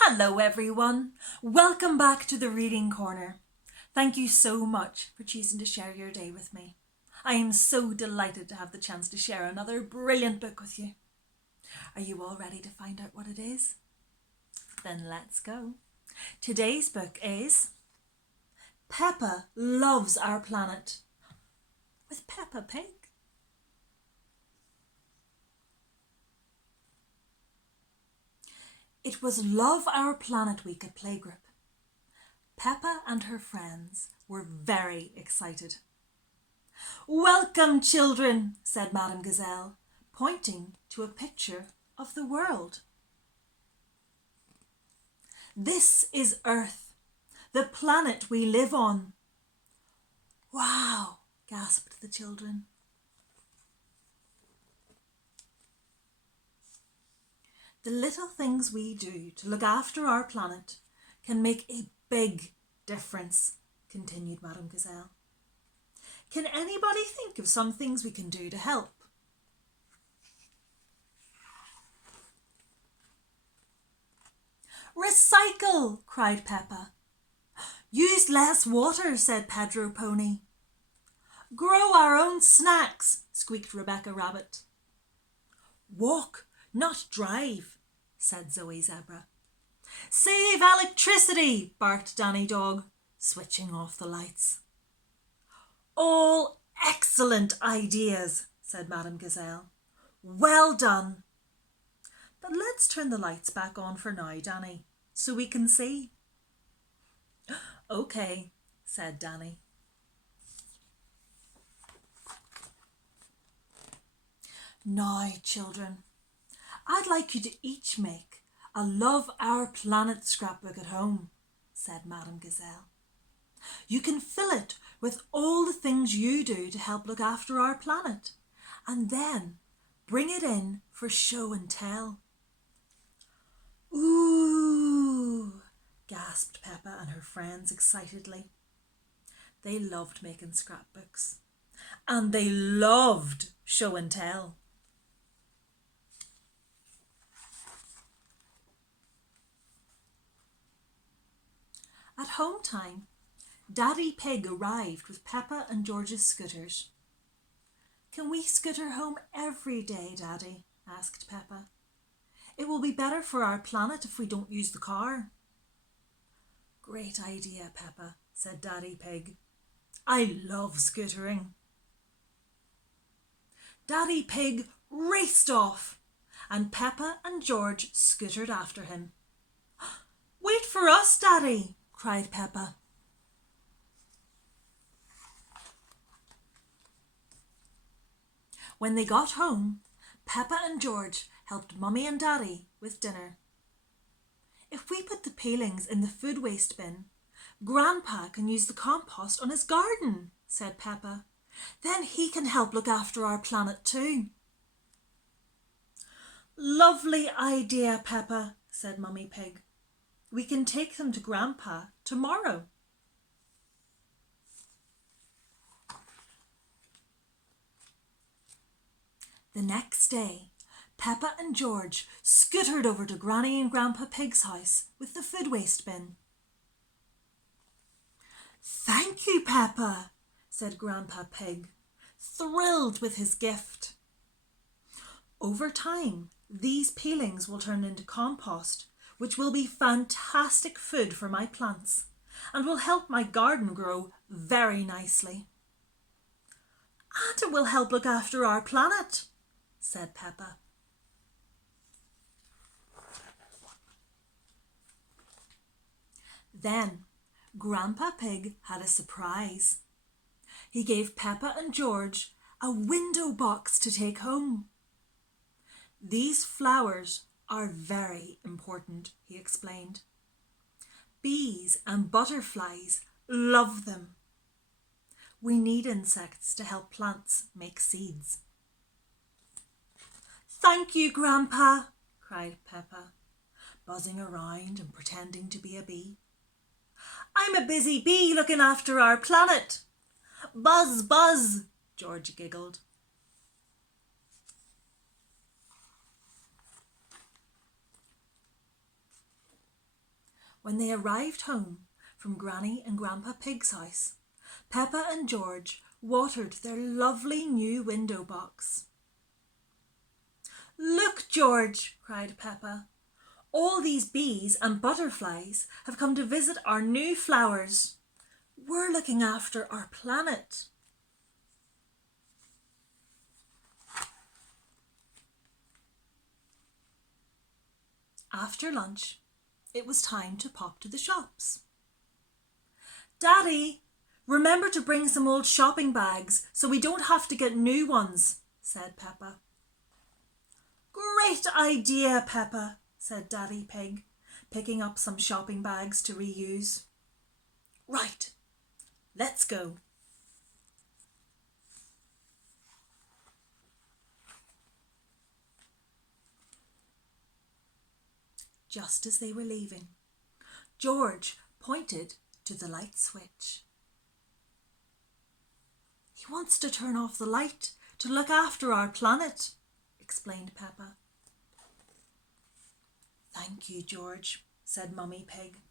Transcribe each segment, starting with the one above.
Hello everyone, welcome back to the Reading Corner. Thank you so much for choosing to share your day with me. I am so delighted to have the chance to share another brilliant book with you. Are you all ready to find out what it is? Then let's go. Today's book is Peppa Loves Our Planet with Peppa Pig. It was Love Our Planet week at Playgroup. Peppa and her friends were very excited. "Welcome, children," said Madame Gazelle, pointing to a picture of the world. "This is Earth, the planet we live on." "Wow," gasped the children. The little things we do to look after our planet can make a big difference, continued Madame Gazelle. Can anybody think of some things we can do to help? "Recycle!" cried Peppa. "Use less water," said Pedro Pony. "Grow our own snacks," squeaked Rebecca Rabbit. "Walk, not drive," said Zoe Zebra. "Save electricity," barked Danny Dog, switching off the lights. "All excellent ideas," said Madame Gazelle. "Well done. But let's turn the lights back on for now, Danny, so we can see." "Okay," said Danny. "Now, children, I'd like you to each make a Love Our Planet scrapbook at home," said Madame Gazelle. "You can fill it with all the things you do to help look after our planet, and then bring it in for show and tell." "Ooh," gasped Peppa and her friends excitedly. They loved making scrapbooks, and they loved show and tell. At home time, Daddy Pig arrived with Peppa and George's scooters. "Can we scooter home every day, Daddy?" asked Peppa. "It will be better for our planet if we don't use the car." "Great idea, Peppa," said Daddy Pig. "I love scootering." Daddy Pig raced off, and Peppa and George scootered after him. "Wait for us, Daddy!" cried Peppa. When they got home, Peppa and George helped Mummy and Daddy with dinner. "If we put the peelings in the food waste bin, Grandpa can use the compost on his garden," said Peppa. "Then he can help look after our planet too." "Lovely idea, Peppa," said Mummy Pig. "We can take them to Grandpa tomorrow." The next day, Peppa and George scootered over to Granny and Grandpa Pig's house with the food waste bin. "Thank you, Peppa," said Grandpa Pig, thrilled with his gift. "Over time, these peelings will turn into compost, which will be fantastic food for my plants and will help my garden grow very nicely." "And it will help look after our planet," said Peppa. Then Grandpa Pig had a surprise. He gave Peppa and George a window box to take home. "These flowers are very important," he explained. "Bees and butterflies love them. We need insects to help plants make seeds." "Thank you, Grandpa," cried Peppa, buzzing around and pretending to be a bee. "I'm a busy bee looking after our planet." "Buzz, buzz," George giggled. When they arrived home from Granny and Grandpa Pig's house, Peppa and George watered their lovely new window box. "Look, George," cried Peppa. "All these bees and butterflies have come to visit our new flowers. We're looking after our planet." After lunch, it was time to pop to the shops. "Daddy, remember to bring some old shopping bags so we don't have to get new ones," said Peppa. "Great idea, Peppa," said Daddy Pig, picking up some shopping bags to reuse. "Right, let's go." Just as they were leaving, George pointed to the light switch. "He wants to turn off the light to look after our planet," explained Peppa. "Thank you, George," said Mummy Pig.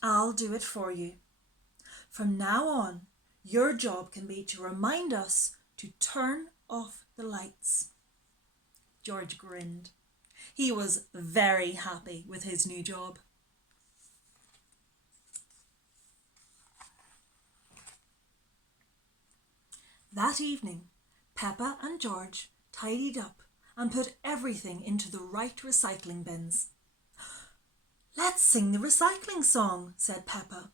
"I'll do it for you. From now on, your job can be to remind us to turn off the lights." George grinned. He was very happy with his new job. That evening, Peppa and George tidied up and put everything into the right recycling bins. "Let's sing the recycling song," said Peppa.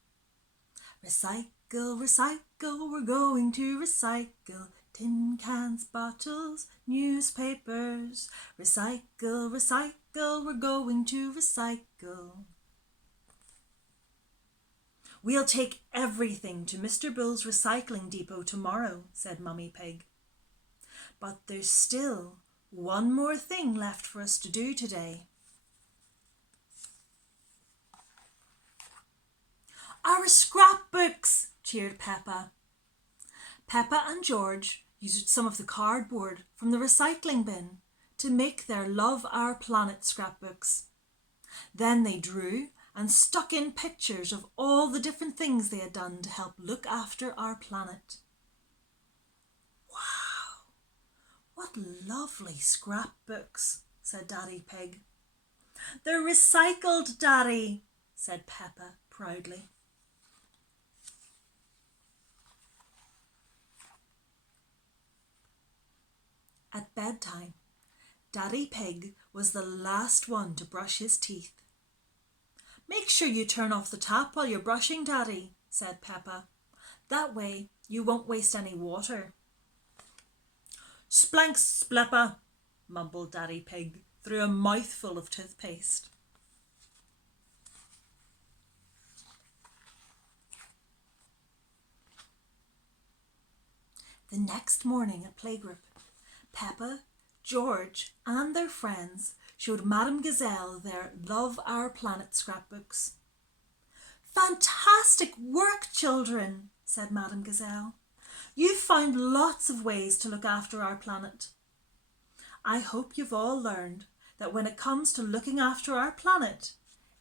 "Recycle, recycle, we're going to recycle. Tin cans, bottles, newspapers. Recycle, recycle, we're going to recycle." "We'll take everything to Mr. Bull's recycling depot tomorrow," said Mummy Pig. "But there's still one more thing left for us to do today." "Our scrapbooks!" cheered Peppa. Peppa and George used some of the cardboard from the recycling bin to make their Love Our Planet scrapbooks. Then they drew and stuck in pictures of all the different things they had done to help look after our planet. "Wow, what lovely scrapbooks," said Daddy Pig. "They're recycled, Daddy," said Peppa proudly. At bedtime, Daddy Pig was the last one to brush his teeth. "Make sure you turn off the tap while you're brushing, Daddy," said Peppa. "That way you won't waste any water." "Splanks, spleppa," mumbled Daddy Pig through a mouthful of toothpaste. The next morning at playgroup, Peppa, George and their friends showed Madame Gazelle their Love Our Planet scrapbooks. "Fantastic work, children," said Madame Gazelle. "You've found lots of ways to look after our planet. I hope you've all learned that when it comes to looking after our planet,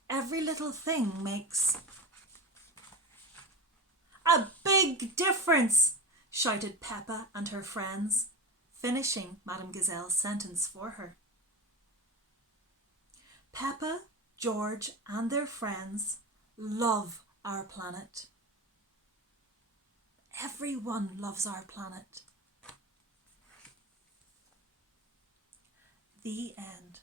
every little thing makes a big difference," shouted Peppa and her friends, finishing Madame Gazelle's sentence for her. Peppa, George and their friends love our planet. Everyone loves our planet. The end.